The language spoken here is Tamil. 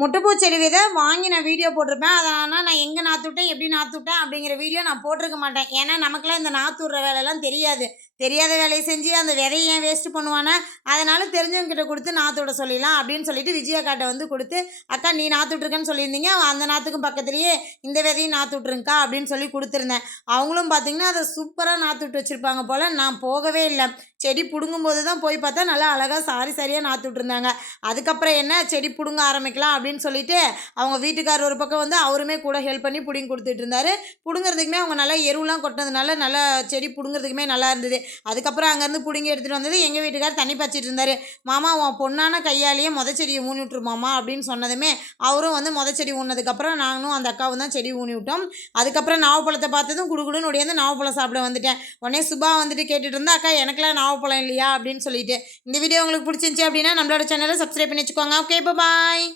முட்டைப்பூ செடி விதை வாங்கி நான் வீடியோ போட்டிருப்பேன். அதனால் நான் எங்கே நாற்று விட்டேன், எப்படி நாற்று விட்டேன் அப்படிங்கிற வீடியோ நான் போட்டிருக்க மாட்டேன். ஏன்னா நமக்குலாம் இந்த நாற்று விட்ற வேலைலாம் தெரியாது. தெரியாத வேலையை செஞ்சு அந்த விதையை ஏன் வேஸ்ட்டு பண்ணுவானே, அதனால் தெரிஞ்சவங்ககிட்ட கொடுத்து நாற்று விட சொல்லிடலாம் அப்படின்னு சொல்லிட்டு விஜயாக்காட்ட வந்து கொடுத்து, அக்கா நீ நாற்று விட்ருக்கேன்னு சொல்லியிருந்தீங்க, அந்த நாற்றுக்கும் பக்கத்துலேயே இந்த விதையும் நாற்று விட்ருங்கக்கா அப்படின்னு சொல்லி கொடுத்துருந்தேன். அவங்களும் பார்த்திங்கன்னா அதை சூப்பராக நாற்று விட்டு வச்சுருப்பாங்க போல். நான் போகவே இல்லை. செடி பிடுங்கும்போது தான் போய் பார்த்தா நல்லா அழகாக சரியாக நாற்று விட்ருந்தாங்க. அதுக்கப்புறம் என்ன, செடி பிடுங்க ஆரம்பிக்கலாம் அப்படின்னு சொல்லிட்டு அவங்க வீட்டுக்காரர் ஒரு பக்கம் வந்து அவருமே கூட ஹெல்ப் பண்ணி பிடுங்கி கொடுத்துட்டு இருந்தாரு. பிடுங்கிறதுக்குமே அவங்க நல்லா எருவுலாம் கொட்டினதுனால நல்லா செடி பிடுங்கிறதுக்குமே நல்லா இருந்தது. அதுக்கப்புறம் அங்கேருந்து பிடுங்கி எடுத்துகிட்டு வந்தது எங்கள் வீட்டுக்காரர் தண்ணி பாய்ச்சிட்டு இருந்தார். மாமா உன் பொண்ணான கையாலேயே செடியை ஊனி விட்டுருமாமா அப்படின்னு சொன்னதுமே அவரும் வந்து செடி ஊனதுக்கப்புறம் நானும் அந்த அக்காவும் தான் செடி ஊனி விட்டோம். அதுக்கப்புறம் நாவப்பழத்தை பார்த்ததும் குடுகுடுன்னு உடையாந்து நாவப்பழம் சாப்பிட வந்துட்டேன். உடனே சுபா வந்துட்டு கேட்டுட்டு இருந்தா, அக்கா எனக்குலாம் நாவப்பழம் இல்லையா அப்படின்னு சொல்லிட்டு. இந்த வீடியோ உங்களுக்கு பிடிச்சிருந்துச்சி அப்படின்னா நம்மளோட சேனலை சப்ஸ்கிரைப் பண்ணி வச்சுக்கோங்க. ஓகே, பாய்.